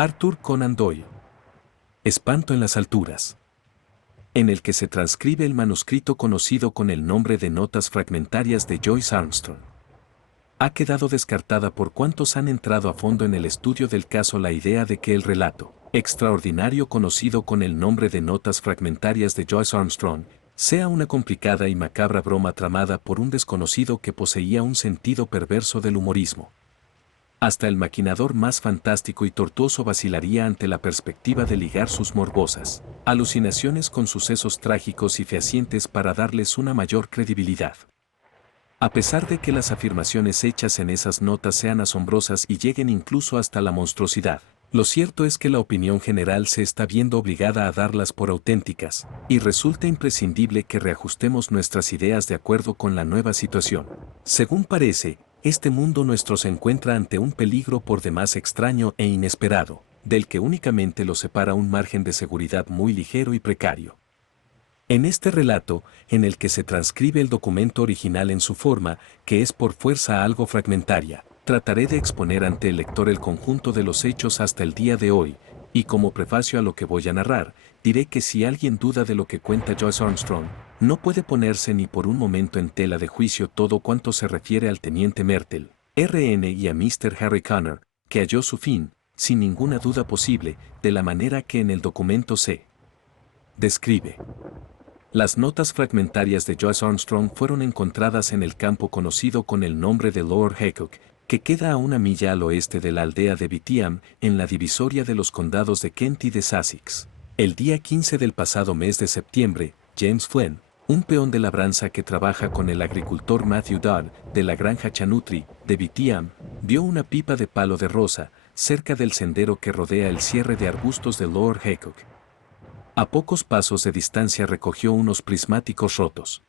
Arthur Conan Doyle. Espanto en las alturas. En el que se transcribe el manuscrito conocido con el nombre de Notas Fragmentarias de Joyce Armstrong. Ha quedado descartada por cuantos han entrado a fondo en el estudio del caso la idea de que el relato, extraordinario conocido con el nombre de Notas Fragmentarias de Joyce Armstrong, sea una complicada y macabra broma tramada por un desconocido que poseía un sentido perverso del humorismo. Hasta el maquinador más fantástico y tortuoso vacilaría ante la perspectiva de ligar sus morbosas alucinaciones con sucesos trágicos y fehacientes para darles una mayor credibilidad. A pesar de que las afirmaciones hechas en esas notas sean asombrosas y lleguen incluso hasta la monstruosidad, lo cierto es que la opinión general se está viendo obligada a darlas por auténticas, y resulta imprescindible que reajustemos nuestras ideas de acuerdo con la nueva situación. Según parece, este mundo nuestro se encuentra ante un peligro por demás extraño e inesperado, del que únicamente lo separa un margen de seguridad muy ligero y precario. En este relato, en el que se transcribe el documento original en su forma, que es por fuerza algo fragmentaria, trataré de exponer ante el lector el conjunto de los hechos hasta el día de hoy, y como prefacio a lo que voy a narrar, diré que si alguien duda de lo que cuenta Joyce Armstrong, no puede ponerse ni por un momento en tela de juicio todo cuanto se refiere al teniente Mertel, R.N. y a Mr. Harry Connor, que halló su fin, sin ninguna duda posible, de la manera que en el documento se describe. Las notas fragmentarias de Joyce Armstrong fueron encontradas en el campo conocido con el nombre de Lower Haycock, que queda a 1 milla al oeste de la aldea de Bitiam, en la divisoria de los condados de Kent y de Sussex. El día 15 del pasado mes de septiembre, James Flynn, un peón de labranza que trabaja con el agricultor Matthew Dodd, de la granja Chanutry, de Bitiam, vio una pipa de palo de rosa, cerca del sendero que rodea el cierre de arbustos de Lower Haycock. A pocos pasos de distancia recogió unos prismáticos rotos.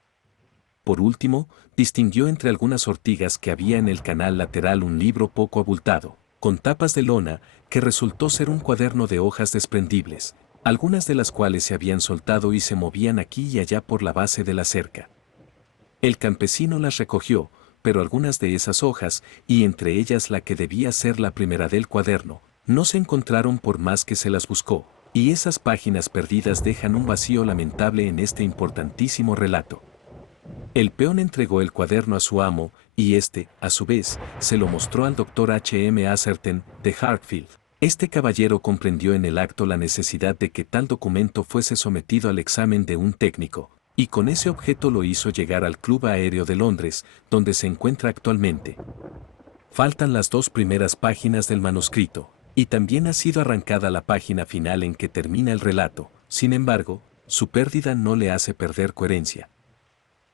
Por último, distinguió entre algunas ortigas que había en el canal lateral un libro poco abultado, con tapas de lona, que resultó ser un cuaderno de hojas desprendibles, algunas de las cuales se habían soltado y se movían aquí y allá por la base de la cerca. El campesino las recogió, pero algunas de esas hojas, y entre ellas la que debía ser la primera del cuaderno, no se encontraron por más que se las buscó. Y esas páginas perdidas dejan un vacío lamentable en este importantísimo relato. El peón entregó el cuaderno a su amo, y éste, a su vez, se lo mostró al doctor H.M. Atherton, de Hartfield. Este caballero comprendió en el acto la necesidad de que tal documento fuese sometido al examen de un técnico, y con ese objeto lo hizo llegar al Club Aéreo de Londres, donde se encuentra actualmente. Faltan las 2 primeras páginas del manuscrito, y también ha sido arrancada la página final en que termina el relato. Sin embargo, su pérdida no le hace perder coherencia.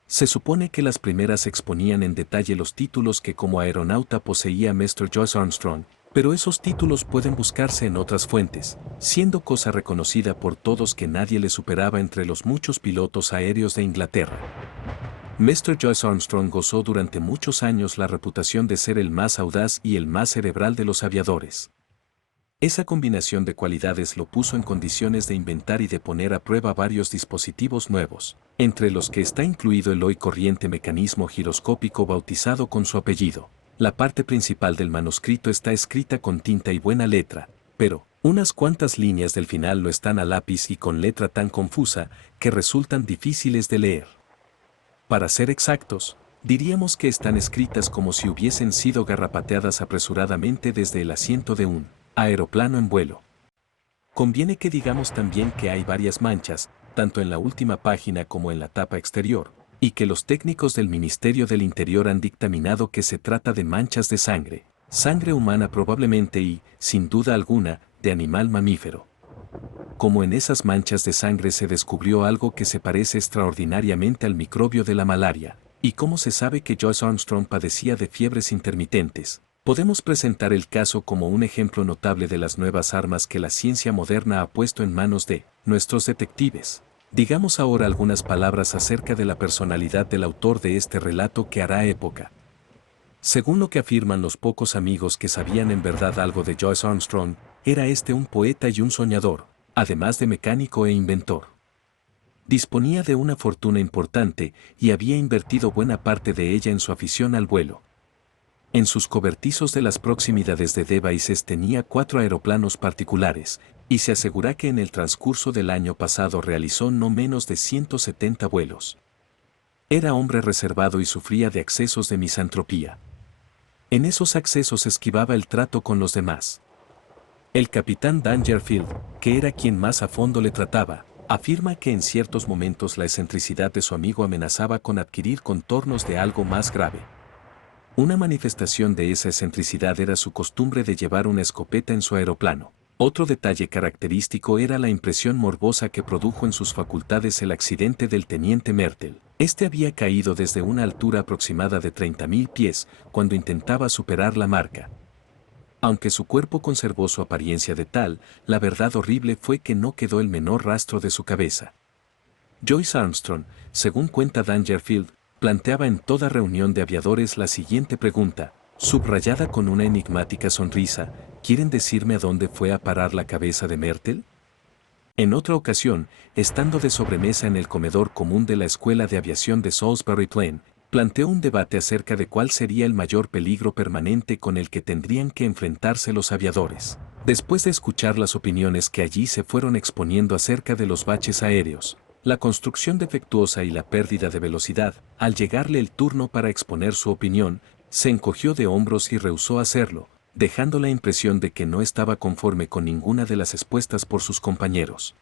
Se supone que las primeras exponían en detalle los títulos que como aeronauta poseía Mr. Joyce Armstrong, pero esos títulos pueden buscarse en otras fuentes, siendo cosa reconocida por todos que nadie le superaba entre los muchos pilotos aéreos de Inglaterra. Mr. Joyce Armstrong gozó durante muchos años la reputación de ser el más audaz y el más cerebral de los aviadores. Esa combinación de cualidades lo puso en condiciones de inventar y de poner a prueba varios dispositivos nuevos, entre los que está incluido el hoy corriente mecanismo giroscópico bautizado con su apellido. La parte principal del manuscrito está escrita con tinta y buena letra, pero unas cuantas líneas del final lo están a lápiz y con letra tan confusa que resultan difíciles de leer. Para ser exactos, diríamos que están escritas como si hubiesen sido garrapateadas apresuradamente desde el asiento de un aeroplano en vuelo. Conviene que digamos también que hay varias manchas, tanto en la última página como en la tapa exterior, y que los técnicos del Ministerio del Interior han dictaminado que se trata de manchas de sangre, sangre humana probablemente y, sin duda alguna, de animal mamífero. Como en esas manchas de sangre se descubrió algo que se parece extraordinariamente al microbio de la malaria, y como se sabe que Joyce Armstrong padecía de fiebres intermitentes, podemos presentar el caso como un ejemplo notable de las nuevas armas que la ciencia moderna ha puesto en manos de nuestros detectives. Digamos ahora algunas palabras acerca de la personalidad del autor de este relato que hará época. Según lo que afirman los pocos amigos que sabían en verdad algo de Joyce Armstrong, era este un poeta y un soñador, además de mecánico e inventor. Disponía de una fortuna importante y había invertido buena parte de ella en su afición al vuelo. En sus cobertizos de las proximidades de Devizes tenía 4 aeroplanos particulares, y se asegura que en el transcurso del año pasado realizó no menos de 170 vuelos. Era hombre reservado y sufría de accesos de misantropía. En esos accesos esquivaba el trato con los demás. El capitán Dangerfield, que era quien más a fondo le trataba, afirma que en ciertos momentos la excentricidad de su amigo amenazaba con adquirir contornos de algo más grave. Una manifestación de esa excentricidad era su costumbre de llevar una escopeta en su aeroplano. Otro detalle característico era la impresión morbosa que produjo en sus facultades el accidente del teniente Mertel. Este había caído desde una altura aproximada de 30.000 pies cuando intentaba superar la marca. Aunque su cuerpo conservó su apariencia de tal, la verdad horrible fue que no quedó el menor rastro de su cabeza. Joyce Armstrong, según cuenta Dangerfield, planteaba en toda reunión de aviadores la siguiente pregunta, subrayada con una enigmática sonrisa: ¿quieren decirme a dónde fue a parar la cabeza de Mertel? En otra ocasión, estando de sobremesa en el comedor común de la Escuela de Aviación de Salisbury Plain, planteó un debate acerca de cuál sería el mayor peligro permanente con el que tendrían que enfrentarse los aviadores. Después de escuchar las opiniones que allí se fueron exponiendo acerca de los baches aéreos, la construcción defectuosa y la pérdida de velocidad, al llegarle el turno para exponer su opinión, se encogió de hombros y rehusó hacerlo, dejando la impresión de que no estaba conforme con ninguna de las expuestas por sus compañeros.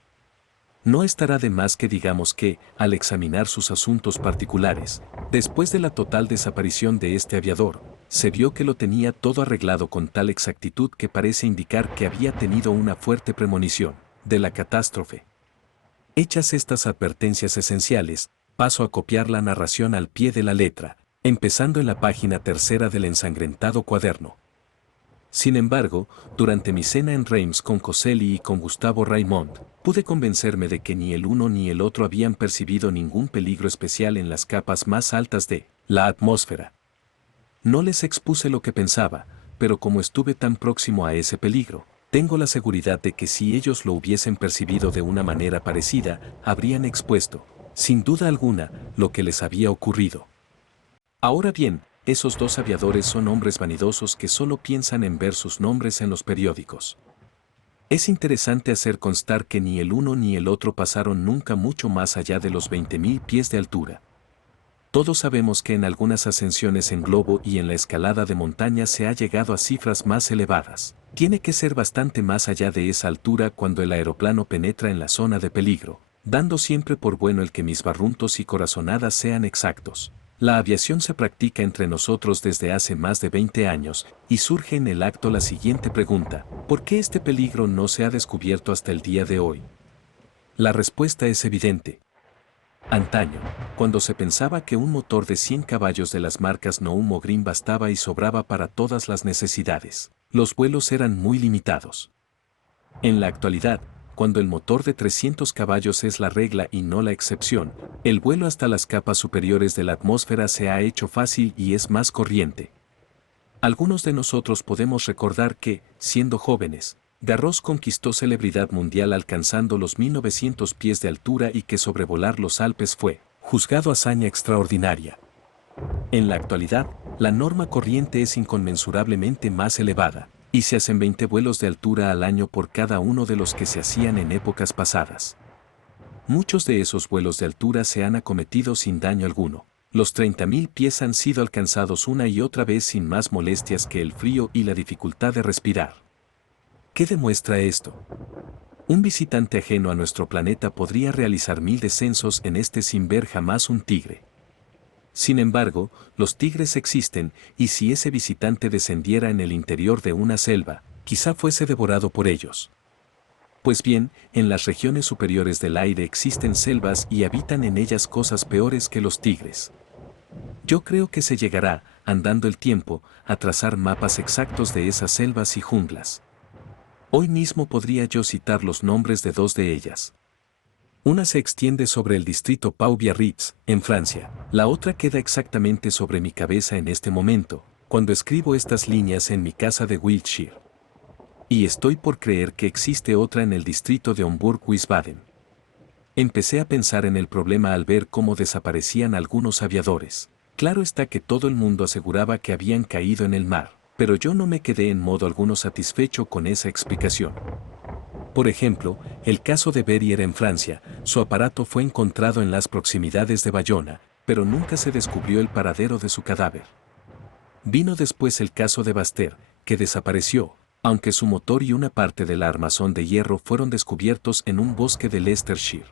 No estará de más que digamos que, al examinar sus asuntos particulares, después de la total desaparición de este aviador, se vio que lo tenía todo arreglado con tal exactitud que parece indicar que había tenido una fuerte premonición de la catástrofe. Hechas estas advertencias esenciales, paso a copiar la narración al pie de la letra, empezando en la página 3 del ensangrentado cuaderno. Sin embargo, durante mi cena en Reims con Coselli y con Gustavo Raymond, pude convencerme de que ni el uno ni el otro habían percibido ningún peligro especial en las capas más altas de la atmósfera. No les expuse lo que pensaba, pero como estuve tan próximo a ese peligro, tengo la seguridad de que si ellos lo hubiesen percibido de una manera parecida, habrían expuesto, sin duda alguna, lo que les había ocurrido. Ahora bien, esos dos aviadores son hombres vanidosos que solo piensan en ver sus nombres en los periódicos. Es interesante hacer constar que ni el uno ni el otro pasaron nunca mucho más allá de los 20.000 pies de altura. Todos sabemos que en algunas ascensiones en globo y en la escalada de montaña se ha llegado a cifras más elevadas. Tiene que ser bastante más allá de esa altura cuando el aeroplano penetra en la zona de peligro, dando siempre por bueno el que mis barruntos y corazonadas sean exactos. La aviación se practica entre nosotros desde hace más de 20 años, y surge en el acto la siguiente pregunta: ¿por qué este peligro no se ha descubierto hasta el día de hoy? La respuesta es evidente. Antaño, cuando se pensaba que un motor de 100 caballos de las marcas Noumo Green bastaba y sobraba para todas las necesidades, los vuelos eran muy limitados. En la actualidad, cuando el motor de 300 caballos es la regla y no la excepción, el vuelo hasta las capas superiores de la atmósfera se ha hecho fácil y es más corriente. Algunos de nosotros podemos recordar que, siendo jóvenes, Garros conquistó celebridad mundial alcanzando los 1900 pies de altura y que sobrevolar los Alpes fue juzgado hazaña extraordinaria. En la actualidad, la norma corriente es inconmensurablemente más elevada, y se hacen 20 vuelos de altura al año por cada uno de los que se hacían en épocas pasadas. Muchos de esos vuelos de altura se han acometido sin daño alguno. Los 30.000 pies han sido alcanzados una y otra vez sin más molestias que el frío y la dificultad de respirar. ¿Qué demuestra esto? Un visitante ajeno a nuestro planeta podría realizar 1000 descensos en este sin ver jamás un tigre. Sin embargo, los tigres existen, y si ese visitante descendiera en el interior de una selva, quizá fuese devorado por ellos. Pues bien, en las regiones superiores del aire existen selvas y habitan en ellas cosas peores que los tigres. Yo creo que se llegará, andando el tiempo, a trazar mapas exactos de esas selvas y junglas. Hoy mismo podría yo citar los nombres de 2 de ellas. Una se extiende sobre el distrito Pau-Biarritz, en Francia. La otra queda exactamente sobre mi cabeza en este momento, cuando escribo estas líneas en mi casa de Wiltshire. Y estoy por creer que existe otra en el distrito de Homburg-Wiesbaden. Empecé a pensar en el problema al ver cómo desaparecían algunos aviadores. Claro está que todo el mundo aseguraba que habían caído en el mar, pero yo no me quedé en modo alguno satisfecho con esa explicación. Por ejemplo, el caso de Berrier en Francia, su aparato fue encontrado en las proximidades de Bayona, pero nunca se descubrió el paradero de su cadáver. Vino después el caso de Baster, que desapareció, aunque su motor y una parte del armazón de hierro fueron descubiertos en un bosque de Leicestershire.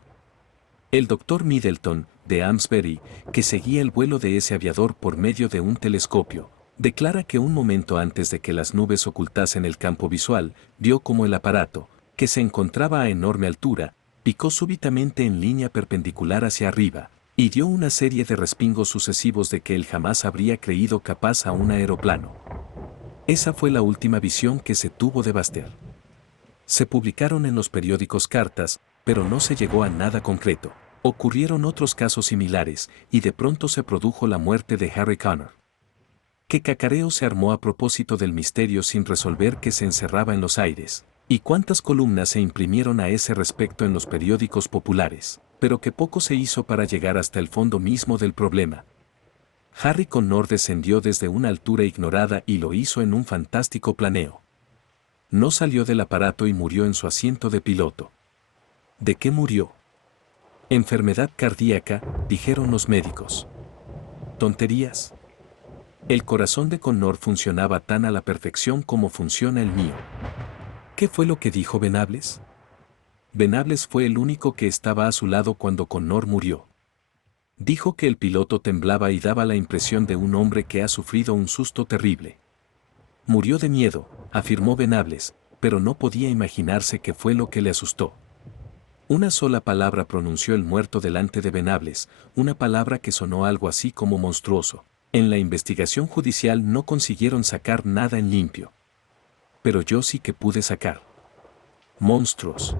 El doctor Middleton, de Amesbury, que seguía el vuelo de ese aviador por medio de un telescopio, declara que un momento antes de que las nubes ocultasen el campo visual, vio como el aparato, que se encontraba a enorme altura, picó súbitamente en línea perpendicular hacia arriba, y dio una serie de respingos sucesivos de que él jamás habría creído capaz a un aeroplano. Esa fue la última visión que se tuvo de Baster. Se publicaron en los periódicos cartas, pero no se llegó a nada concreto. Ocurrieron otros casos similares, y de pronto se produjo la muerte de Harry Connor. ¿Qué cacareo se armó a propósito del misterio sin resolver que se encerraba en los aires? ¿Y cuántas columnas se imprimieron a ese respecto en los periódicos populares? Pero que poco se hizo para llegar hasta el fondo mismo del problema. Harry Connor descendió desde una altura ignorada y lo hizo en un fantástico planeo. No salió del aparato y murió en su asiento de piloto. ¿De qué murió? Enfermedad cardíaca, dijeron los médicos. ¿Tonterías? El corazón de Connor funcionaba tan a la perfección como funciona el mío. ¿Qué fue lo que dijo Venables? Venables fue el único que estaba a su lado cuando Connor murió. Dijo que el piloto temblaba y daba la impresión de un hombre que ha sufrido un susto terrible. Murió de miedo, afirmó Venables, pero no podía imaginarse qué fue lo que le asustó. Una sola palabra pronunció el muerto delante de Venables, una palabra que sonó algo así como monstruoso. En la investigación judicial no consiguieron sacar nada en limpio. Pero yo sí que pude sacar. Monstruos.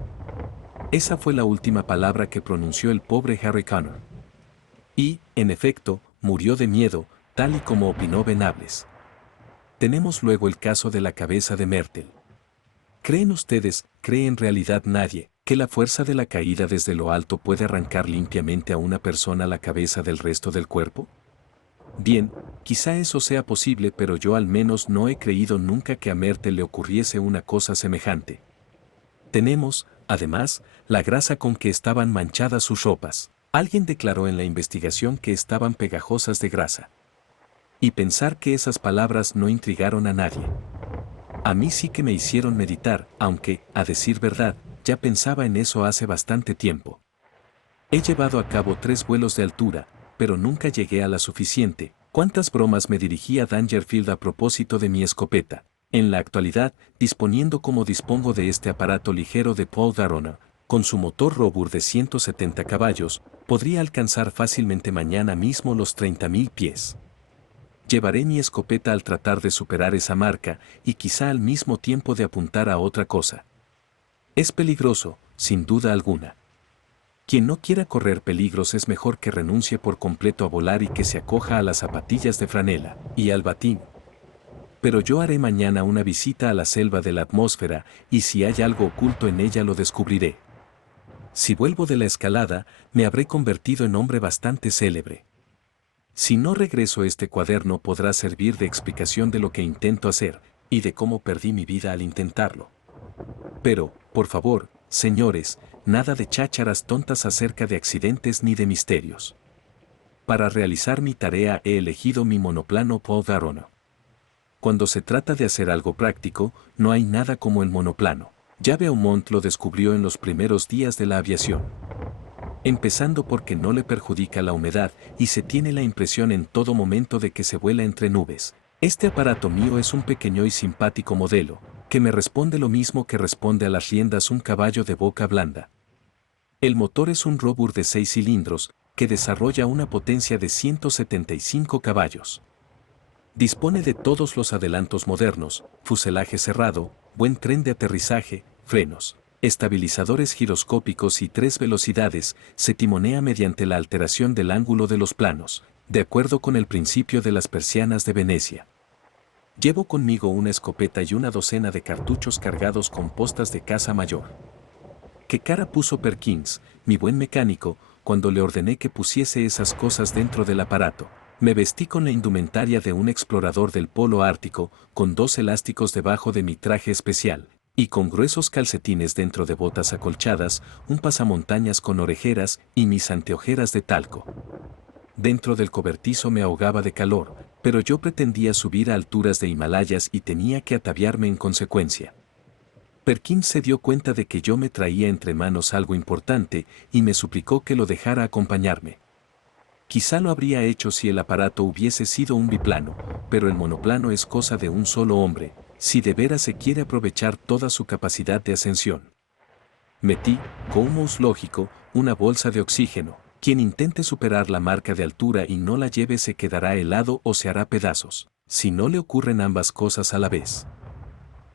Esa fue la última palabra que pronunció el pobre Harry Connor. Y, en efecto, murió de miedo, tal y como opinó Venables. Tenemos luego el caso de la cabeza de Mertel. ¿Creen ustedes, cree en realidad nadie, que la fuerza de la caída desde lo alto puede arrancar limpiamente a una persona la cabeza del resto del cuerpo? Bien, quizá eso sea posible, pero yo al menos no he creído nunca que a Mertel le ocurriese una cosa semejante. Tenemos, además, la grasa con que estaban manchadas sus ropas. Alguien declaró en la investigación que estaban pegajosas de grasa. Y pensar que esas palabras no intrigaron a nadie. A mí sí que me hicieron meditar, aunque, a decir verdad, ya pensaba en eso hace bastante tiempo. He llevado a cabo 3 vuelos de altura, pero nunca llegué a la suficiente. ¿Cuántas bromas me dirigía Dangerfield a propósito de mi escopeta? En la actualidad, disponiendo como dispongo de este aparato ligero de Paul Daroner, con su motor Robur de 170 caballos, podría alcanzar fácilmente mañana mismo los 30.000 pies. Llevaré mi escopeta al tratar de superar esa marca y quizá al mismo tiempo de apuntar a otra cosa. Es peligroso, sin duda alguna. Quien no quiera correr peligros es mejor que renuncie por completo a volar y que se acoja a las zapatillas de franela y al batín. Pero yo haré mañana una visita a la selva de la atmósfera y si hay algo oculto en ella lo descubriré. Si vuelvo de la escalada, me habré convertido en hombre bastante célebre. Si no regreso, este cuaderno podrá servir de explicación de lo que intento hacer y de cómo perdí mi vida al intentarlo. Pero, por favor, señores, nada de chácharas tontas acerca de accidentes ni de misterios. Para realizar mi tarea he elegido mi monoplano Paul Daroner. Cuando se trata de hacer algo práctico, no hay nada como el monoplano. Ya Beaumont lo descubrió en los primeros días de la aviación. Empezando porque no le perjudica la humedad y se tiene la impresión en todo momento de que se vuela entre nubes. Este aparato mío es un pequeño y simpático modelo, que me responde lo mismo que responde a las riendas un caballo de boca blanda. El motor es un Robur de 6 cilindros, que desarrolla una potencia de 175 caballos. Dispone de todos los adelantos modernos, fuselaje cerrado, buen tren de aterrizaje, frenos, estabilizadores giroscópicos y 3 velocidades, se timonea mediante la alteración del ángulo de los planos, de acuerdo con el principio de las persianas de Venecia. Llevo conmigo una escopeta y una docena de cartuchos cargados con postas de caza mayor. ¿Qué cara puso Perkins, mi buen mecánico, cuando le ordené que pusiese esas cosas dentro del aparato? Me vestí con la indumentaria de un explorador del polo ártico, con 2 elásticos debajo de mi traje especial, y con gruesos calcetines dentro de botas acolchadas, un pasamontañas con orejeras y mis anteojeras de talco. Dentro del cobertizo me ahogaba de calor, pero yo pretendía subir a alturas de Himalayas y tenía que ataviarme en consecuencia. Perkins se dio cuenta de que yo me traía entre manos algo importante y me suplicó que lo dejara acompañarme. Quizá lo habría hecho si el aparato hubiese sido un biplano, pero el monoplano es cosa de un solo hombre, si de veras se quiere aprovechar toda su capacidad de ascensión. Metí, como es lógico, una bolsa de oxígeno. Quien intente superar la marca de altura y no la lleve se quedará helado o se hará pedazos, si no le ocurren ambas cosas a la vez.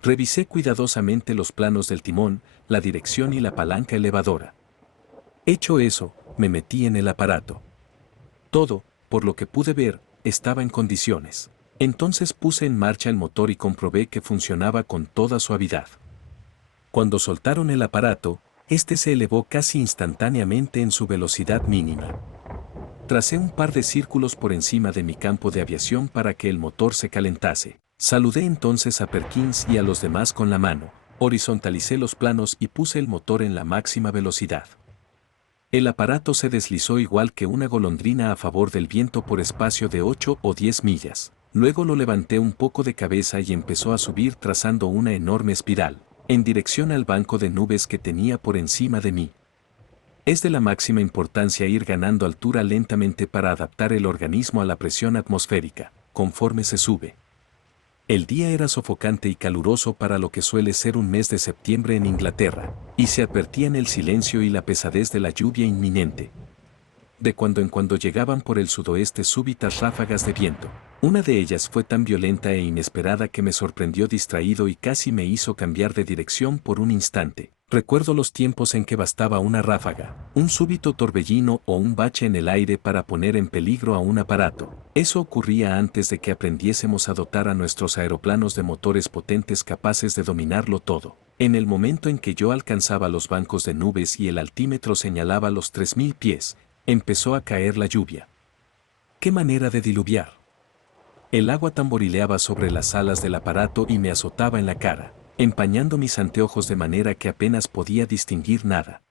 Revisé cuidadosamente los planos del timón, la dirección y la palanca elevadora. Hecho eso, me metí en el aparato. Todo, por lo que pude ver, estaba en condiciones. Entonces puse en marcha el motor y comprobé que funcionaba con toda suavidad. Cuando soltaron el aparato, este se elevó casi instantáneamente en su velocidad mínima. Tracé un par de círculos por encima de mi campo de aviación para que el motor se calentase. Saludé entonces a Perkins y a los demás con la mano, horizontalicé los planos y puse el motor en la máxima velocidad. El aparato se deslizó igual que una golondrina a favor del viento por espacio de 8 o 10 millas. Luego lo levanté un poco de cabeza y empezó a subir trazando una enorme espiral, en dirección al banco de nubes que tenía por encima de mí. Es de la máxima importancia ir ganando altura lentamente para adaptar el organismo a la presión atmosférica, conforme se sube. El día era sofocante y caluroso para lo que suele ser un mes de septiembre en Inglaterra, y se advertían el silencio y la pesadez de la lluvia inminente. De cuando en cuando llegaban por el sudoeste súbitas ráfagas de viento. Una de ellas fue tan violenta e inesperada que me sorprendió distraído y casi me hizo cambiar de dirección por un instante. Recuerdo los tiempos en que bastaba una ráfaga, un súbito torbellino o un bache en el aire para poner en peligro a un aparato. Eso ocurría antes de que aprendiésemos a dotar a nuestros aeroplanos de motores potentes capaces de dominarlo todo. En el momento en que yo alcanzaba los bancos de nubes y el altímetro señalaba los 3000 pies, empezó a caer la lluvia. ¡Qué manera de diluviar! El agua tamborileaba sobre las alas del aparato y me azotaba en la cara, empañando mis anteojos de manera que apenas podía distinguir nada.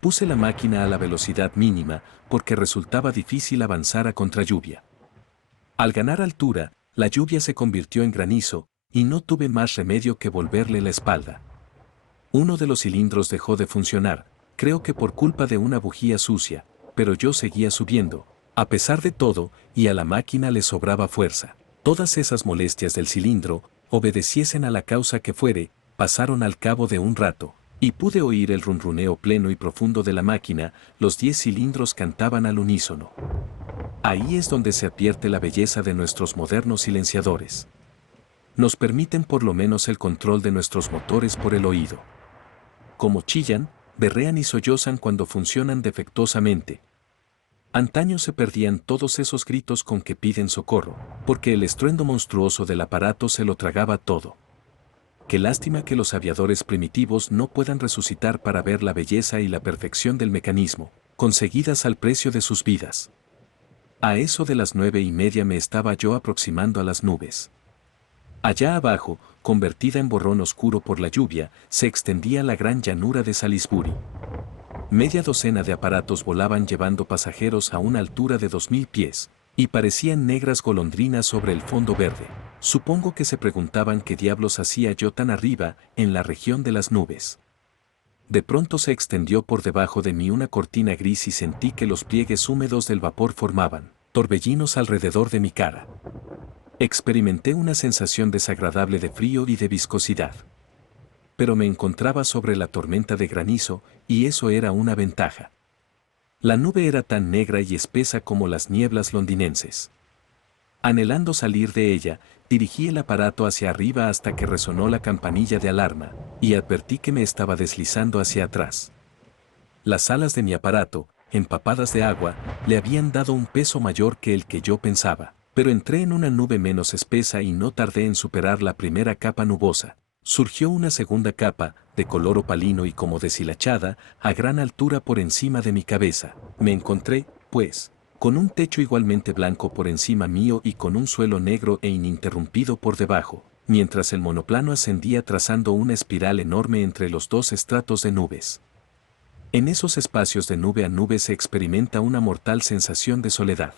Puse la máquina a la velocidad mínima porque resultaba difícil avanzar a contralluvia. Al ganar altura, la lluvia se convirtió en granizo, y no tuve más remedio que volverle la espalda. Uno de los cilindros dejó de funcionar, creo que por culpa de una bujía sucia, pero yo seguía subiendo, a pesar de todo, y a la máquina le sobraba fuerza. Todas esas molestias del cilindro, obedeciesen a la causa que fuere, pasaron al cabo de un rato, y pude oír el ronroneo pleno y profundo de la máquina. Los 10 cilindros cantaban al unísono. Ahí es donde se advierte la belleza de nuestros modernos silenciadores. Nos permiten por lo menos el control de nuestros motores por el oído. Como chillan, berrean y sollozan cuando funcionan defectuosamente. Antaño se perdían todos esos gritos con que piden socorro, porque el estruendo monstruoso del aparato se lo tragaba todo. Qué lástima que los aviadores primitivos no puedan resucitar para ver la belleza y la perfección del mecanismo, conseguidas al precio de sus vidas. A eso de las 9:30 me estaba yo aproximando a las nubes. Allá abajo, convertida en borrón oscuro por la lluvia, se extendía la gran llanura de Salisbury. Media docena de aparatos volaban llevando pasajeros a una altura de 2000 pies, y parecían negras golondrinas sobre el fondo verde. Supongo que se preguntaban qué diablos hacía yo tan arriba, en la región de las nubes. De pronto se extendió por debajo de mí una cortina gris y sentí que los pliegues húmedos del vapor formaban torbellinos alrededor de mi cara. Experimenté una sensación desagradable de frío y de viscosidad. Pero me encontraba sobre la tormenta de granizo, y eso era una ventaja. La nube era tan negra y espesa como las nieblas londinenses. Anhelando salir de ella, dirigí el aparato hacia arriba hasta que resonó la campanilla de alarma, y advertí que me estaba deslizando hacia atrás. Las alas de mi aparato, empapadas de agua, le habían dado un peso mayor que el que yo pensaba, pero entré en una nube menos espesa y no tardé en superar la primera capa nubosa. Surgió una segunda capa, de color opalino y como deshilachada, a gran altura por encima de mi cabeza. Me encontré, pues, con un techo igualmente blanco por encima mío y con un suelo negro e ininterrumpido por debajo, mientras el monoplano ascendía trazando una espiral enorme entre los dos estratos de nubes. En esos espacios de nube a nube se experimenta una mortal sensación de soledad.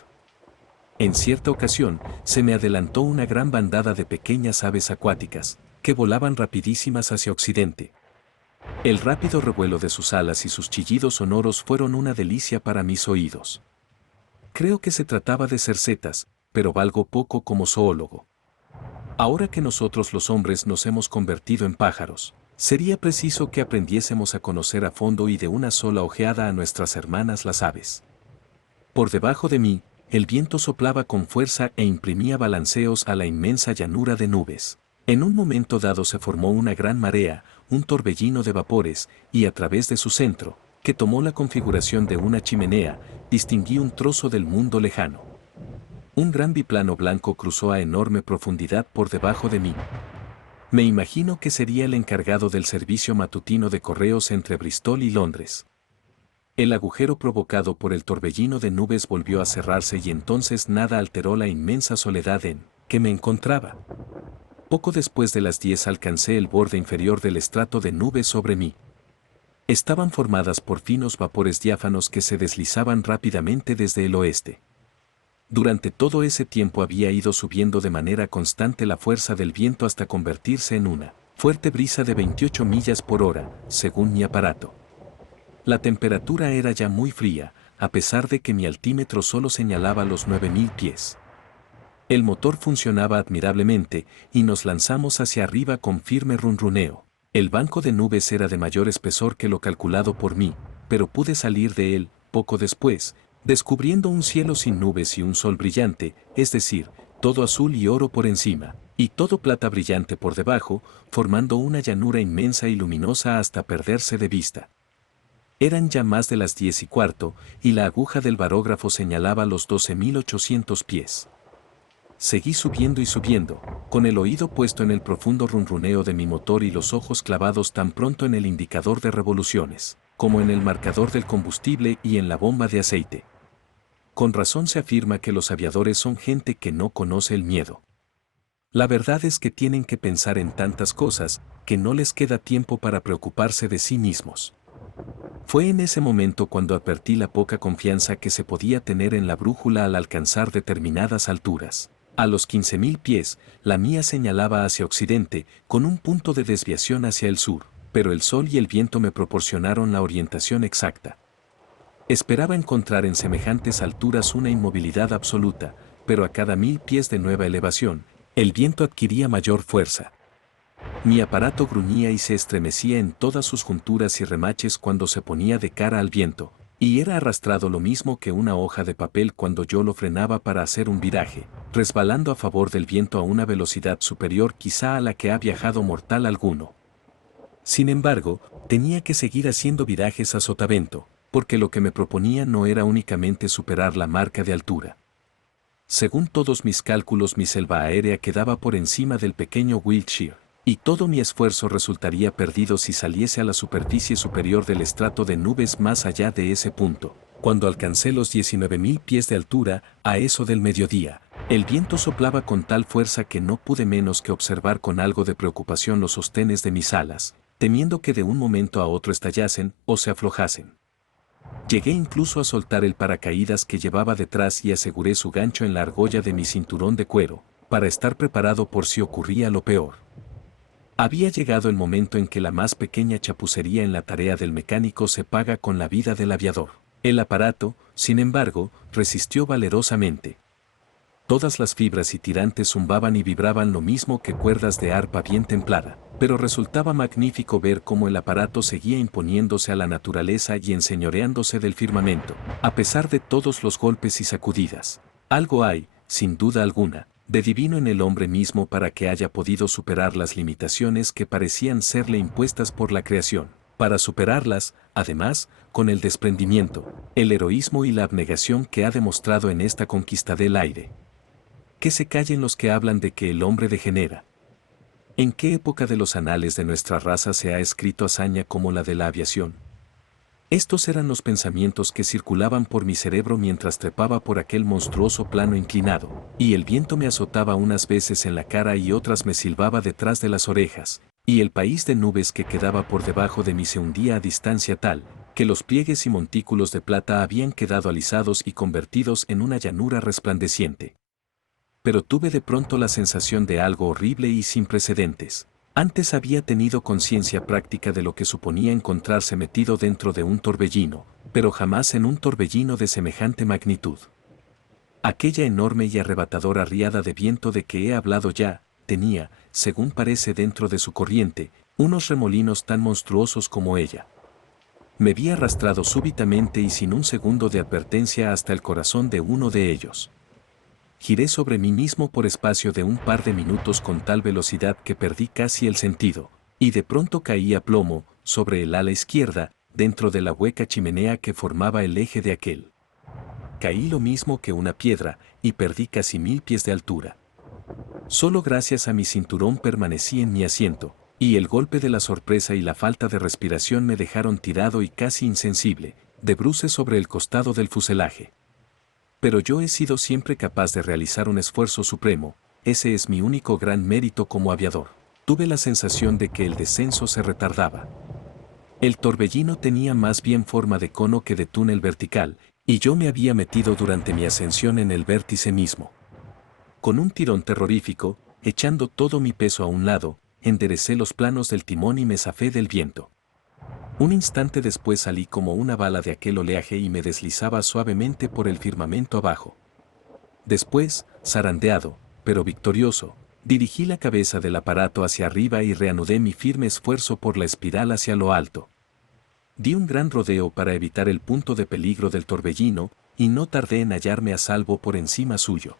En cierta ocasión, se me adelantó una gran bandada de pequeñas aves acuáticas, que volaban rapidísimas hacia occidente. El rápido revuelo de sus alas y sus chillidos sonoros fueron una delicia para mis oídos. Creo que se trataba de cercetas, pero valgo poco como zoólogo. Ahora que nosotros los hombres nos hemos convertido en pájaros, sería preciso que aprendiésemos a conocer a fondo y de una sola ojeada a nuestras hermanas las aves. Por debajo de mí, el viento soplaba con fuerza e imprimía balanceos a la inmensa llanura de nubes. En un momento dado se formó una gran marea, un torbellino de vapores, y a través de su centro, que tomó la configuración de una chimenea, distinguí un trozo del mundo lejano. Un gran biplano blanco cruzó a enorme profundidad por debajo de mí. Me imagino que sería el encargado del servicio matutino de correos entre Bristol y Londres. El agujero provocado por el torbellino de nubes volvió a cerrarse y entonces nada alteró la inmensa soledad en que me encontraba. Poco después de las 10 alcancé el borde inferior del estrato de nubes sobre mí. Estaban formadas por finos vapores diáfanos que se deslizaban rápidamente desde el oeste. Durante todo ese tiempo había ido subiendo de manera constante la fuerza del viento hasta convertirse en una fuerte brisa de 28 millas por hora, según mi aparato. La temperatura era ya muy fría, a pesar de que mi altímetro solo señalaba los 9000 pies. El motor funcionaba admirablemente y nos lanzamos hacia arriba con firme runruneo. El banco de nubes era de mayor espesor que lo calculado por mí, pero pude salir de él, poco después, descubriendo un cielo sin nubes y un sol brillante, es decir, todo azul y oro por encima, y todo plata brillante por debajo, formando una llanura inmensa y luminosa hasta perderse de vista. Eran ya más de las 10:15, y la aguja del barógrafo señalaba los 12.800 pies. Seguí subiendo y subiendo, con el oído puesto en el profundo runruneo de mi motor y los ojos clavados tan pronto en el indicador de revoluciones, como en el marcador del combustible y en la bomba de aceite. Con razón se afirma que los aviadores son gente que no conoce el miedo. La verdad es que tienen que pensar en tantas cosas, que no les queda tiempo para preocuparse de sí mismos. Fue en ese momento cuando advertí la poca confianza que se podía tener en la brújula al alcanzar determinadas alturas. A los 15.000 pies, la mía señalaba hacia occidente, con un punto de desviación hacia el sur, pero el sol y el viento me proporcionaron la orientación exacta. Esperaba encontrar en semejantes alturas una inmovilidad absoluta, pero a cada 1000 pies de nueva elevación, el viento adquiría mayor fuerza. Mi aparato gruñía y se estremecía en todas sus junturas y remaches cuando se ponía de cara al viento, y era arrastrado lo mismo que una hoja de papel cuando yo lo frenaba para hacer un viraje, resbalando a favor del viento a una velocidad superior quizá a la que ha viajado mortal alguno. Sin embargo, tenía que seguir haciendo virajes a sotavento, porque lo que me proponía no era únicamente superar la marca de altura. Según todos mis cálculos, mi selva aérea quedaba por encima del pequeño Wiltshire, y todo mi esfuerzo resultaría perdido si saliese a la superficie superior del estrato de nubes más allá de ese punto. Cuando alcancé los 19.000 pies de altura, a eso del mediodía, el viento soplaba con tal fuerza que no pude menos que observar con algo de preocupación los sostenes de mis alas, temiendo que de un momento a otro estallasen o se aflojasen. Llegué incluso a soltar el paracaídas que llevaba detrás y aseguré su gancho en la argolla de mi cinturón de cuero, para estar preparado por si ocurría lo peor. Había llegado el momento en que la más pequeña chapucería en la tarea del mecánico se paga con la vida del aviador. El aparato, sin embargo, resistió valerosamente. Todas las fibras y tirantes zumbaban y vibraban lo mismo que cuerdas de arpa bien templada, pero resultaba magnífico ver cómo el aparato seguía imponiéndose a la naturaleza y enseñoreándose del firmamento, a pesar de todos los golpes y sacudidas. Algo hay, sin duda alguna, de divino en el hombre mismo para que haya podido superar las limitaciones que parecían serle impuestas por la creación. Para superarlas, además, con el desprendimiento, el heroísmo y la abnegación que ha demostrado en esta conquista del aire. Que se callen los que hablan de que el hombre degenera. ¿En qué época de los anales de nuestra raza se ha escrito hazaña como la de la aviación? Estos eran los pensamientos que circulaban por mi cerebro mientras trepaba por aquel monstruoso plano inclinado, y el viento me azotaba unas veces en la cara y otras me silbaba detrás de las orejas, y el país de nubes que quedaba por debajo de mí se hundía a distancia tal, que los pliegues y montículos de plata habían quedado alisados y convertidos en una llanura resplandeciente. Pero tuve de pronto la sensación de algo horrible y sin precedentes. Antes había tenido conciencia práctica de lo que suponía encontrarse metido dentro de un torbellino, pero jamás en un torbellino de semejante magnitud. Aquella enorme y arrebatadora riada de viento de que he hablado ya, tenía, según parece dentro de su corriente, unos remolinos tan monstruosos como ella. Me vi arrastrado súbitamente y sin un segundo de advertencia hasta el corazón de uno de ellos. Giré sobre mí mismo por espacio de un par de minutos con tal velocidad que perdí casi el sentido, y de pronto caí a plomo, sobre el ala izquierda, dentro de la hueca chimenea que formaba el eje de aquel. Caí lo mismo que una piedra, y perdí casi 1000 pies de altura. Solo gracias a mi cinturón permanecí en mi asiento, y el golpe de la sorpresa y la falta de respiración me dejaron tirado y casi insensible, de bruces sobre el costado del fuselaje. Pero yo he sido siempre capaz de realizar un esfuerzo supremo, ese es mi único gran mérito como aviador. Tuve la sensación de que el descenso se retardaba. El torbellino tenía más bien forma de cono que de túnel vertical, y yo me había metido durante mi ascensión en el vértice mismo. Con un tirón terrorífico, echando todo mi peso a un lado, enderecé los planos del timón y me zafé del viento. Un instante después salí como una bala de aquel oleaje y me deslizaba suavemente por el firmamento abajo. Después, zarandeado, pero victorioso, dirigí la cabeza del aparato hacia arriba y reanudé mi firme esfuerzo por la espiral hacia lo alto. Di un gran rodeo para evitar el punto de peligro del torbellino, y no tardé en hallarme a salvo por encima suyo.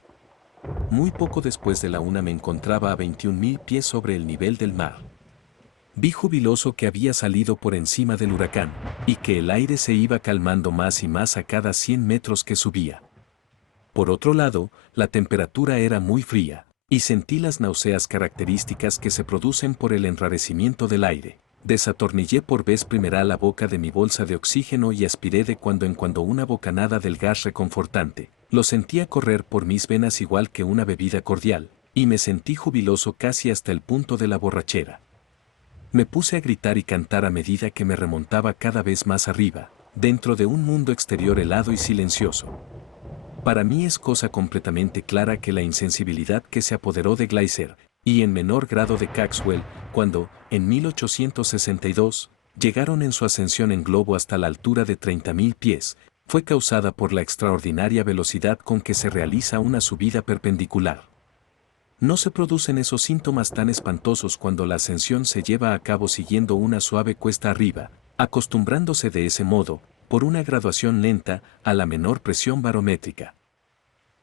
Muy poco después de la una me encontraba a 21.000 pies sobre el nivel del mar. Vi jubiloso que había salido por encima del huracán, y que el aire se iba calmando más y más a cada 100 metros que subía. Por otro lado, la temperatura era muy fría, y sentí las náuseas características que se producen por el enrarecimiento del aire. Desatornillé por vez primera la boca de mi bolsa de oxígeno y aspiré de cuando en cuando una bocanada del gas reconfortante. Lo sentía correr por mis venas igual que una bebida cordial, y me sentí jubiloso casi hasta el punto de la borrachera. Me puse a gritar y cantar a medida que me remontaba cada vez más arriba, dentro de un mundo exterior helado y silencioso. Para mí es cosa completamente clara que la insensibilidad que se apoderó de Gleiser, y en menor grado de Caxwell, cuando, en 1862, llegaron en su ascensión en globo hasta la altura de 30.000 pies, fue causada por la extraordinaria velocidad con que se realiza una subida perpendicular. No se producen esos síntomas tan espantosos cuando la ascensión se lleva a cabo siguiendo una suave cuesta arriba, acostumbrándose de ese modo, por una graduación lenta, a la menor presión barométrica.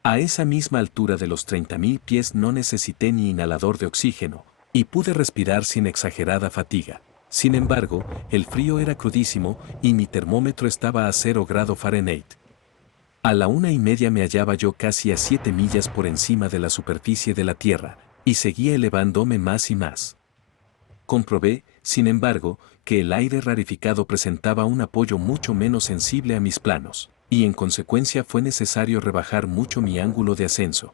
A esa misma altura de los 30.000 pies no necesité ni inhalador de oxígeno, y pude respirar sin exagerada fatiga. Sin embargo, el frío era crudísimo y mi termómetro estaba a 0 grado Fahrenheit. A la 1:30 me hallaba yo casi a 7 millas por encima de la superficie de la Tierra, y seguía elevándome más y más. Comprobé, sin embargo, que el aire rarificado presentaba un apoyo mucho menos sensible a mis planos, y en consecuencia fue necesario rebajar mucho mi ángulo de ascenso.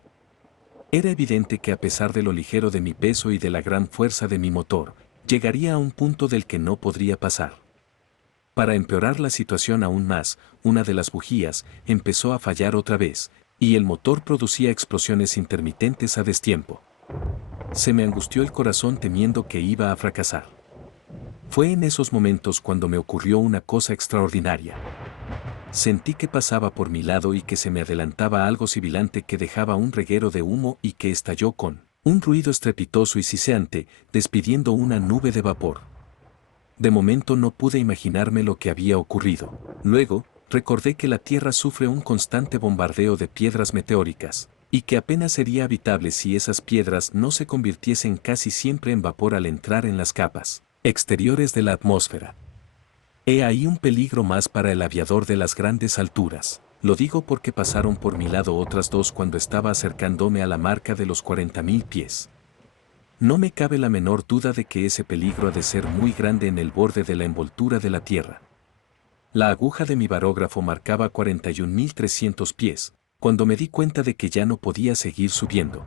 Era evidente que a pesar de lo ligero de mi peso y de la gran fuerza de mi motor, llegaría a un punto del que no podría pasar. Para empeorar la situación aún más, una de las bujías empezó a fallar otra vez, y el motor producía explosiones intermitentes a destiempo. Se me angustió el corazón temiendo que iba a fracasar. Fue en esos momentos cuando me ocurrió una cosa extraordinaria. Sentí que pasaba por mi lado y que se me adelantaba algo sibilante que dejaba un reguero de humo y que estalló con un ruido estrepitoso y siseante, despidiendo una nube de vapor. De momento no pude imaginarme lo que había ocurrido. Luego, recordé que la Tierra sufre un constante bombardeo de piedras meteóricas, y que apenas sería habitable si esas piedras no se convirtiesen casi siempre en vapor al entrar en las capas exteriores de la atmósfera. He ahí un peligro más para el aviador de las grandes alturas. Lo digo porque pasaron por mi lado otras dos cuando estaba acercándome a la marca de los 40.000 pies. No me cabe la menor duda de que ese peligro ha de ser muy grande en el borde de la envoltura de la Tierra. La aguja de mi barógrafo marcaba 41.300 pies, cuando me di cuenta de que ya no podía seguir subiendo.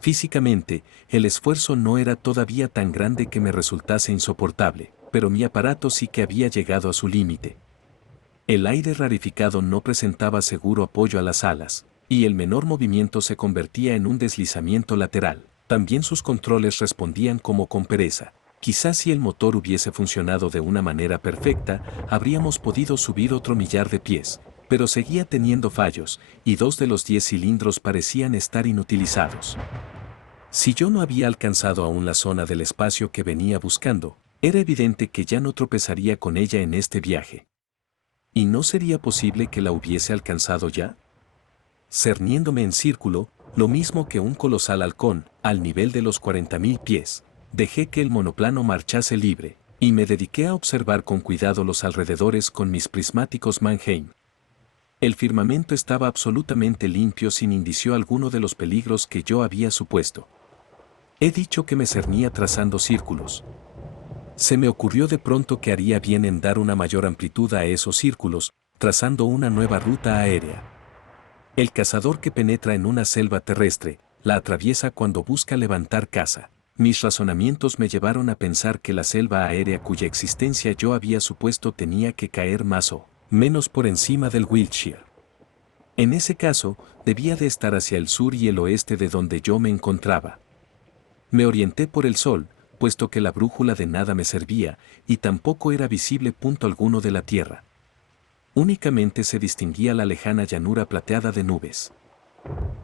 Físicamente, el esfuerzo no era todavía tan grande que me resultase insoportable, pero mi aparato sí que había llegado a su límite. El aire rarificado no presentaba seguro apoyo a las alas, y el menor movimiento se convertía en un deslizamiento lateral. También sus controles respondían como con pereza. Quizás si el motor hubiese funcionado de una manera perfecta, habríamos podido subir otro millar de pies, pero seguía teniendo fallos, y 2 de los 10 cilindros parecían estar inutilizados. Si yo no había alcanzado aún la zona del espacio que venía buscando, era evidente que ya no tropezaría con ella en este viaje. ¿Y no sería posible que la hubiese alcanzado ya? Cerniéndome en círculo, lo mismo que un colosal halcón, al nivel de los 40.000 pies, dejé que el monoplano marchase libre, y me dediqué a observar con cuidado los alrededores con mis prismáticos Mannheim. El firmamento estaba absolutamente limpio sin indicio alguno de los peligros que yo había supuesto. He dicho que me cernía trazando círculos. Se me ocurrió de pronto que haría bien en dar una mayor amplitud a esos círculos, trazando una nueva ruta aérea. El cazador que penetra en una selva terrestre, la atraviesa cuando busca levantar caza. Mis razonamientos me llevaron a pensar que la selva aérea cuya existencia yo había supuesto tenía que caer más o menos por encima del Wiltshire. En ese caso, debía de estar hacia el sur y el oeste de donde yo me encontraba. Me orienté por el sol, puesto que la brújula de nada me servía, y tampoco era visible punto alguno de la tierra. Únicamente se distinguía la lejana llanura plateada de nubes.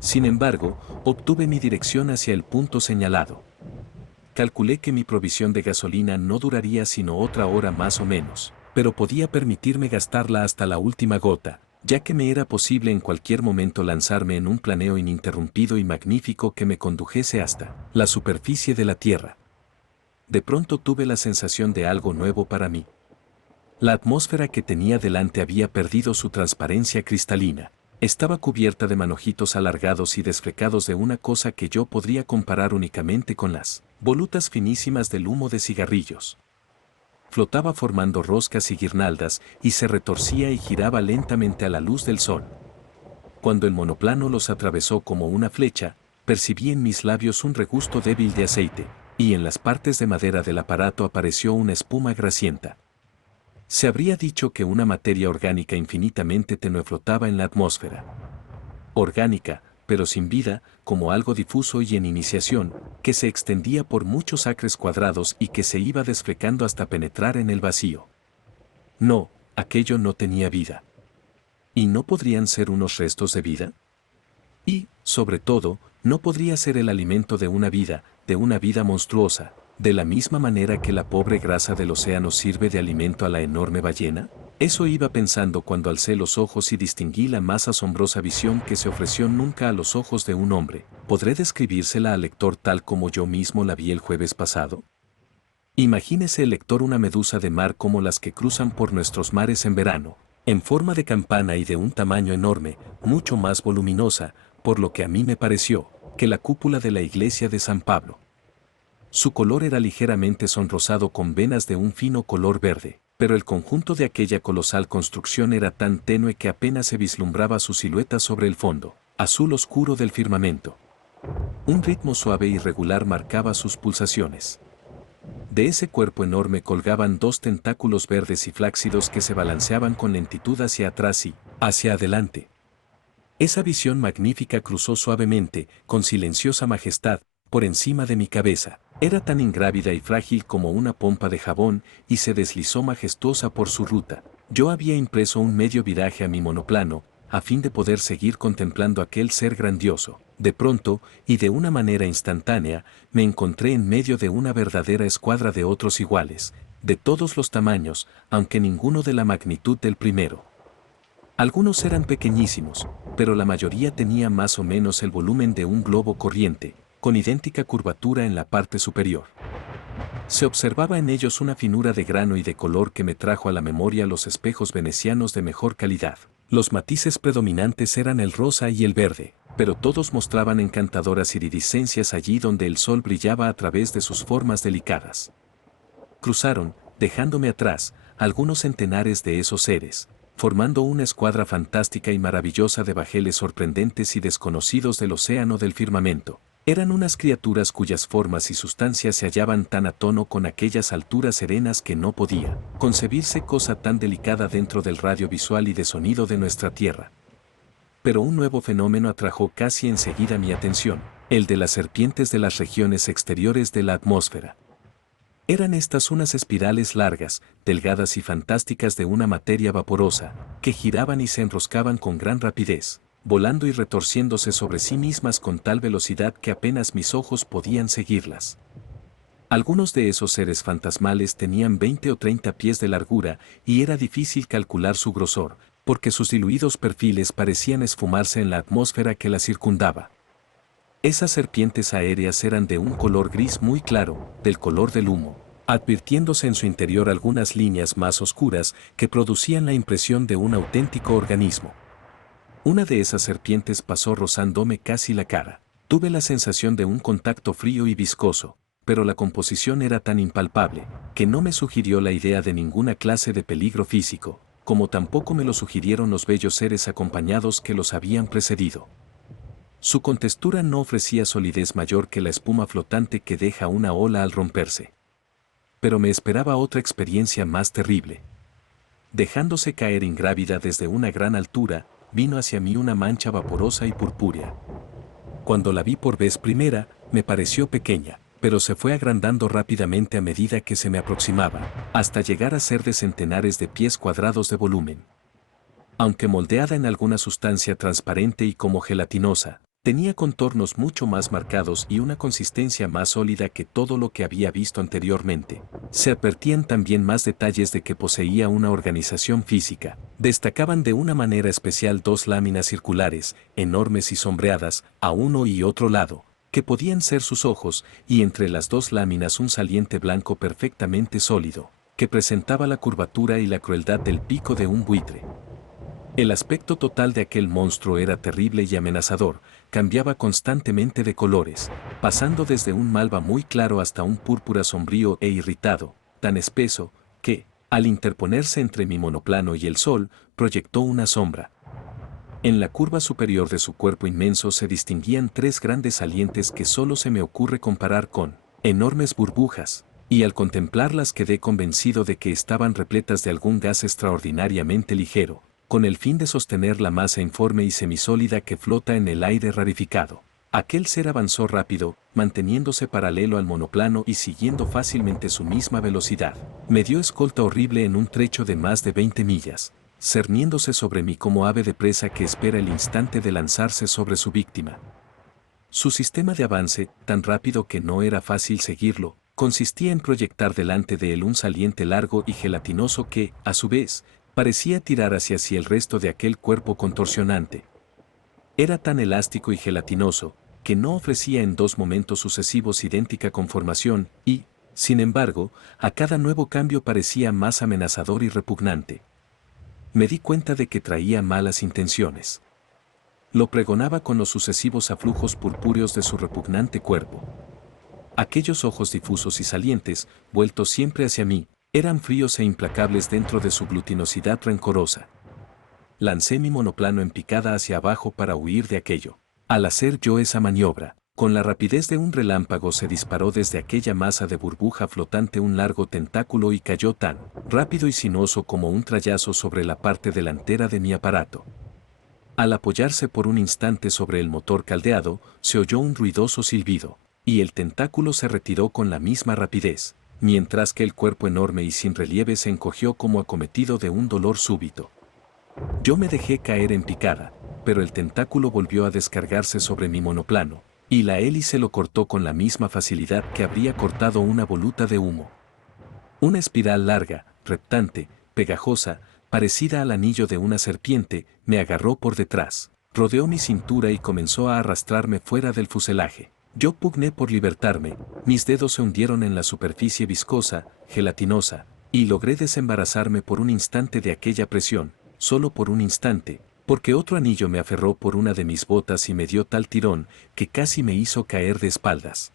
Sin embargo, obtuve mi dirección hacia el punto señalado. Calculé que mi provisión de gasolina no duraría sino otra hora más o menos, pero podía permitirme gastarla hasta la última gota, ya que me era posible en cualquier momento lanzarme en un planeo ininterrumpido y magnífico que me condujese hasta la superficie de la Tierra. De pronto tuve la sensación de algo nuevo para mí. La atmósfera que tenía delante había perdido su transparencia cristalina. Estaba cubierta de manojitos alargados y desflecados de una cosa que yo podría comparar únicamente con las volutas finísimas del humo de cigarrillos. Flotaba formando roscas y guirnaldas y se retorcía y giraba lentamente a la luz del sol. Cuando el monoplano los atravesó como una flecha, percibí en mis labios un regusto débil de aceite, y en las partes de madera del aparato apareció una espuma grasienta. Se habría dicho que una materia orgánica infinitamente tenue flotaba en la atmósfera. Orgánica, pero sin vida, como algo difuso y en iniciación, que se extendía por muchos acres cuadrados y que se iba desflecando hasta penetrar en el vacío. No, aquello no tenía vida. ¿Y no podrían ser unos restos de vida? Y, sobre todo, ¿no podría ser el alimento de una vida monstruosa, de la misma manera que la pobre grasa del océano sirve de alimento a la enorme ballena? Eso iba pensando cuando alcé los ojos y distinguí la más asombrosa visión que se ofreció nunca a los ojos de un hombre. ¿Podré describírsela al lector tal como yo mismo la vi el jueves pasado? Imagínese el lector una medusa de mar como las que cruzan por nuestros mares en verano, en forma de campana y de un tamaño enorme, mucho más voluminosa, por lo que a mí me pareció, que la cúpula de la iglesia de San Pablo. Su color era ligeramente sonrosado con venas de un fino color verde, pero el conjunto de aquella colosal construcción era tan tenue que apenas se vislumbraba su silueta sobre el fondo, azul oscuro del firmamento. Un ritmo suave y regular marcaba sus pulsaciones. De ese cuerpo enorme colgaban 2 tentáculos verdes y flácidos que se balanceaban con lentitud hacia atrás y hacia adelante. Esa visión magnífica cruzó suavemente, con silenciosa majestad, por encima de mi cabeza. Era tan ingrávida y frágil como una pompa de jabón y se deslizó majestuosa por su ruta. Yo había impreso un medio viraje a mi monoplano, a fin de poder seguir contemplando aquel ser grandioso. De pronto, y de una manera instantánea, me encontré en medio de una verdadera escuadra de otros iguales, de todos los tamaños, aunque ninguno de la magnitud del primero. Algunos eran pequeñísimos, pero la mayoría tenía más o menos el volumen de un globo corriente, con idéntica curvatura en la parte superior. Se observaba en ellos una finura de grano y de color que me trajo a la memoria los espejos venecianos de mejor calidad. Los matices predominantes eran el rosa y el verde, pero todos mostraban encantadoras iridiscencias allí donde el sol brillaba a través de sus formas delicadas. Cruzaron, dejándome atrás, algunos centenares de esos seres, formando una escuadra fantástica y maravillosa de bajeles sorprendentes y desconocidos del océano del firmamento. Eran unas criaturas cuyas formas y sustancias se hallaban tan a tono con aquellas alturas serenas que no podía concebirse cosa tan delicada dentro del radio visual y de sonido de nuestra Tierra. Pero un nuevo fenómeno atrajo casi enseguida mi atención, el de las serpientes de las regiones exteriores de la atmósfera. Eran estas unas espirales largas, delgadas y fantásticas de una materia vaporosa, que giraban y se enroscaban con gran rapidez, volando y retorciéndose sobre sí mismas con tal velocidad que apenas mis ojos podían seguirlas. Algunos de esos seres fantasmales tenían 20 o 30 pies de largura y era difícil calcular su grosor, porque sus diluidos perfiles parecían esfumarse en la atmósfera que la circundaba. Esas serpientes aéreas eran de un color gris muy claro, del color del humo, advirtiéndose en su interior algunas líneas más oscuras que producían la impresión de un auténtico organismo. Una de esas serpientes pasó rozándome casi la cara. Tuve la sensación de un contacto frío y viscoso, pero la composición era tan impalpable, que no me sugirió la idea de ninguna clase de peligro físico, como tampoco me lo sugirieron los bellos seres acompañados que los habían precedido. Su contextura no ofrecía solidez mayor que la espuma flotante que deja una ola al romperse. Pero me esperaba otra experiencia más terrible. Dejándose caer ingrávida desde una gran altura, vino hacia mí una mancha vaporosa y purpúrea. Cuando la vi por vez primera, me pareció pequeña, pero se fue agrandando rápidamente a medida que se me aproximaba, hasta llegar a ser de centenares de pies cuadrados de volumen. Aunque moldeada en alguna sustancia transparente y como gelatinosa, tenía contornos mucho más marcados y una consistencia más sólida que todo lo que había visto anteriormente. Se advertían también más detalles de que poseía una organización física. Destacaban de una manera especial dos láminas circulares, enormes y sombreadas, a uno y otro lado, que podían ser sus ojos, y entre las dos láminas un saliente blanco perfectamente sólido, que presentaba la curvatura y la crueldad del pico de un buitre. El aspecto total de aquel monstruo era terrible y amenazador, cambiaba constantemente de colores, pasando desde un malva muy claro hasta un púrpura sombrío e irritado, tan espeso, que, al interponerse entre mi monoplano y el sol, proyectó una sombra. En la curva superior de su cuerpo inmenso se distinguían tres grandes salientes que solo se me ocurre comparar con enormes burbujas, y al contemplarlas quedé convencido de que estaban repletas de algún gas extraordinariamente ligero, con el fin de sostener la masa informe y semisólida que flota en el aire rarificado. Aquel ser avanzó rápido, manteniéndose paralelo al monoplano y siguiendo fácilmente su misma velocidad. Me dio escolta horrible en un trecho de más de 20 millas, cerniéndose sobre mí como ave de presa que espera el instante de lanzarse sobre su víctima. Su sistema de avance, tan rápido que no era fácil seguirlo, consistía en proyectar delante de él un saliente largo y gelatinoso que, a su vez, parecía tirar hacia sí el resto de aquel cuerpo contorsionante. Era tan elástico y gelatinoso, que no ofrecía en dos momentos sucesivos idéntica conformación y, sin embargo, a cada nuevo cambio parecía más amenazador y repugnante. Me di cuenta de que traía malas intenciones. Lo pregonaba con los sucesivos aflujos purpúreos de su repugnante cuerpo. Aquellos ojos difusos y salientes, vueltos siempre hacia mí, eran fríos e implacables dentro de su glutinosidad rencorosa. Lancé mi monoplano en picada hacia abajo para huir de aquello. Al hacer yo esa maniobra, con la rapidez de un relámpago se disparó desde aquella masa de burbuja flotante un largo tentáculo y cayó tan rápido y sinuoso como un trayazo sobre la parte delantera de mi aparato. Al apoyarse por un instante sobre el motor caldeado, se oyó un ruidoso silbido, y el tentáculo se retiró con la misma rapidez, mientras que el cuerpo enorme y sin relieve se encogió como acometido de un dolor súbito. Yo me dejé caer en picada, pero el tentáculo volvió a descargarse sobre mi monoplano, y la hélice lo cortó con la misma facilidad que habría cortado una voluta de humo. Una espiral larga, reptante, pegajosa, parecida al anillo de una serpiente, me agarró por detrás, rodeó mi cintura y comenzó a arrastrarme fuera del fuselaje. Yo pugné por libertarme, mis dedos se hundieron en la superficie viscosa, gelatinosa, y logré desembarazarme por un instante de aquella presión, solo por un instante, porque otro anillo me aferró por una de mis botas y me dio tal tirón que casi me hizo caer de espaldas.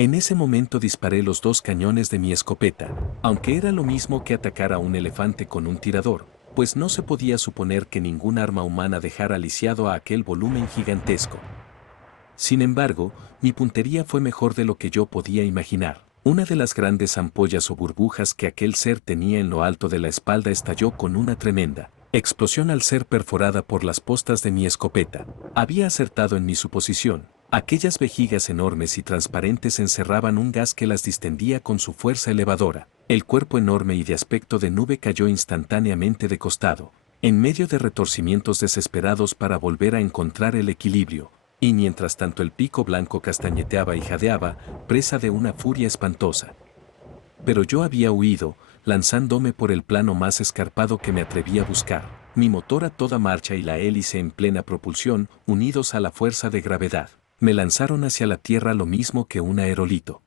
En ese momento disparé los 2 cañones de mi escopeta, aunque era lo mismo que atacar a un elefante con un tirador, pues no se podía suponer que ningún arma humana dejara lisiado a aquel volumen gigantesco. Sin embargo, mi puntería fue mejor de lo que yo podía imaginar. Una de las grandes ampollas o burbujas que aquel ser tenía en lo alto de la espalda estalló con una tremenda explosión al ser perforada por las postas de mi escopeta. Había acertado en mi suposición. Aquellas vejigas enormes y transparentes encerraban un gas que las distendía con su fuerza elevadora. El cuerpo enorme y de aspecto de nube cayó instantáneamente de costado, en medio de retorcimientos desesperados para volver a encontrar el equilibrio, y mientras tanto el pico blanco castañeteaba y jadeaba, presa de una furia espantosa. Pero yo había huido, lanzándome por el plano más escarpado que me atreví a buscar, mi motor a toda marcha y la hélice en plena propulsión, unidos a la fuerza de gravedad, me lanzaron hacia la tierra lo mismo que un aerolito.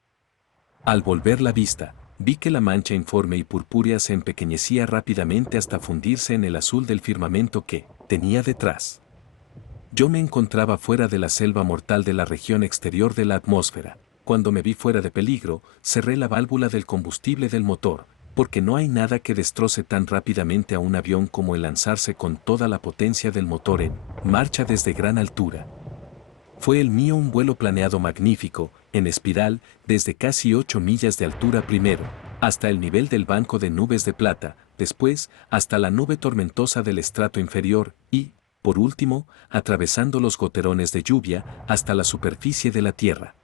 Al volver la vista, vi que la mancha informe y purpúrea se empequeñecía rápidamente hasta fundirse en el azul del firmamento que tenía detrás. Yo me encontraba fuera de la selva mortal de la región exterior de la atmósfera. Cuando me vi fuera de peligro, cerré la válvula del combustible del motor, porque no hay nada que destroce tan rápidamente a un avión como el lanzarse con toda la potencia del motor en marcha desde gran altura. Fue el mío un vuelo planeado magnífico, en espiral, desde casi 8 millas de altura primero, hasta el nivel del banco de nubes de plata, después, hasta la nube tormentosa del estrato inferior y, por último, atravesando los goterones de lluvia, hasta la superficie de la tierra.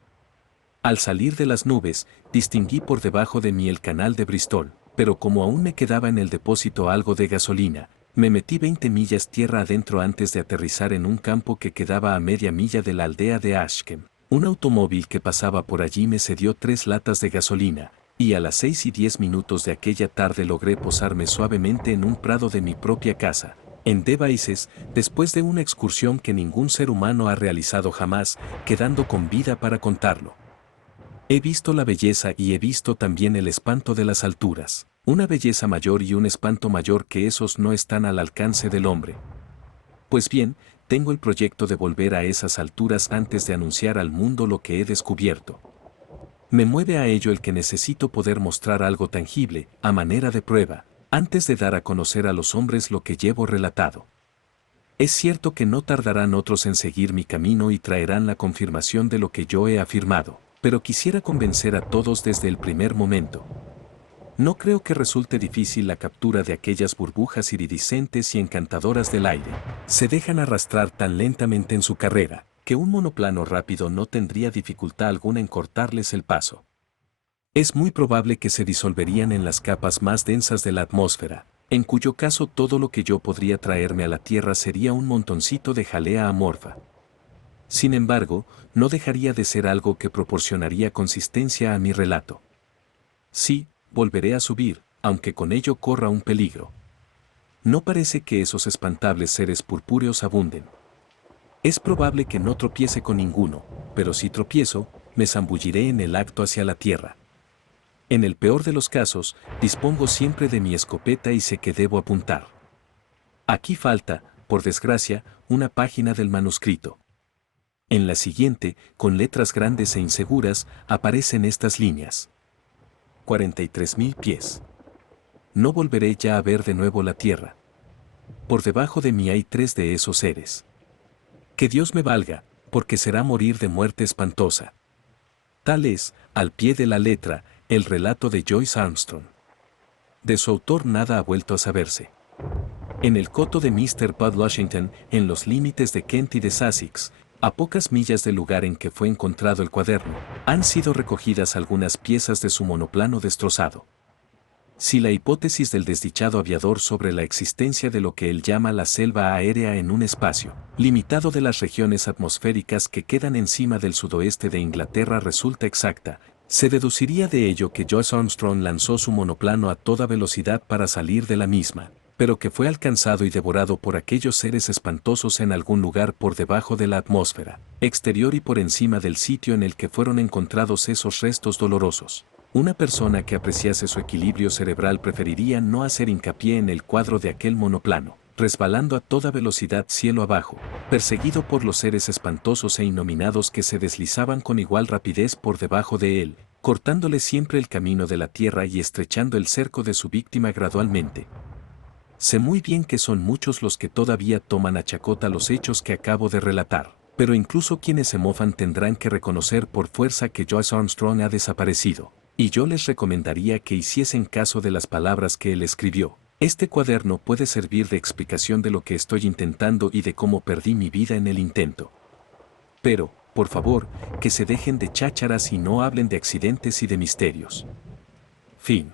Al salir de las nubes, distinguí por debajo de mí el canal de Bristol, pero como aún me quedaba en el depósito algo de gasolina, me metí 20 millas tierra adentro antes de aterrizar en un campo que quedaba a media milla de la aldea de Ashkem. Un automóvil que pasaba por allí me cedió 3 latas de gasolina, y a las 6:10 de aquella tarde logré posarme suavemente en un prado de mi propia casa, en Devizes, después de una excursión que ningún ser humano ha realizado jamás, quedando con vida para contarlo. He visto la belleza y he visto también el espanto de las alturas. Una belleza mayor y un espanto mayor que esos no están al alcance del hombre. Pues bien, tengo el proyecto de volver a esas alturas antes de anunciar al mundo lo que he descubierto. Me mueve a ello el que necesito poder mostrar algo tangible, a manera de prueba, antes de dar a conocer a los hombres lo que llevo relatado. Es cierto que no tardarán otros en seguir mi camino y traerán la confirmación de lo que yo he afirmado, pero quisiera convencer a todos desde el primer momento. No creo que resulte difícil la captura de aquellas burbujas iridiscentes y encantadoras del aire. Se dejan arrastrar tan lentamente en su carrera, que un monoplano rápido no tendría dificultad alguna en cortarles el paso. Es muy probable que se disolverían en las capas más densas de la atmósfera, en cuyo caso todo lo que yo podría traerme a la Tierra sería un montoncito de jalea amorfa. Sin embargo, no dejaría de ser algo que proporcionaría consistencia a mi relato. Sí, volveré a subir, aunque con ello corra un peligro. No parece que esos espantables seres purpúreos abunden. Es probable que no tropiece con ninguno, pero si tropiezo, me zambulliré en el acto hacia la tierra. En el peor de los casos, dispongo siempre de mi escopeta y sé que debo apuntar. Aquí falta, por desgracia, una página del manuscrito. En la siguiente, con letras grandes e inseguras, aparecen estas líneas. 43.000 pies. No volveré ya a ver de nuevo la tierra. Por debajo de mí hay 3 de esos seres. Que Dios me valga, porque será morir de muerte espantosa. Tal es, al pie de la letra, el relato de Joyce Armstrong. De su autor nada ha vuelto a saberse. En el coto de Mr. Bud Washington, en los límites de Kent y de Sussex, a pocas millas del lugar en que fue encontrado el cuaderno, han sido recogidas algunas piezas de su monoplano destrozado. Si la hipótesis del desdichado aviador sobre la existencia de lo que él llama la selva aérea en un espacio limitado de las regiones atmosféricas que quedan encima del sudoeste de Inglaterra resulta exacta, se deduciría de ello que Joyce Armstrong lanzó su monoplano a toda velocidad para salir de la misma, pero que fue alcanzado y devorado por aquellos seres espantosos en algún lugar por debajo de la atmósfera exterior y por encima del sitio en el que fueron encontrados esos restos dolorosos. Una persona que apreciase su equilibrio cerebral preferiría no hacer hincapié en el cuadro de aquel monoplano, resbalando a toda velocidad cielo abajo, perseguido por los seres espantosos e innominados que se deslizaban con igual rapidez por debajo de él, cortándole siempre el camino de la tierra y estrechando el cerco de su víctima gradualmente. Sé muy bien que son muchos los que todavía toman a chacota los hechos que acabo de relatar, pero incluso quienes se mofan tendrán que reconocer por fuerza que Joyce Armstrong ha desaparecido, y yo les recomendaría que hiciesen caso de las palabras que él escribió. Este cuaderno puede servir de explicación de lo que estoy intentando y de cómo perdí mi vida en el intento. Pero, por favor, que se dejen de chácharas y no hablen de accidentes y de misterios. Fin.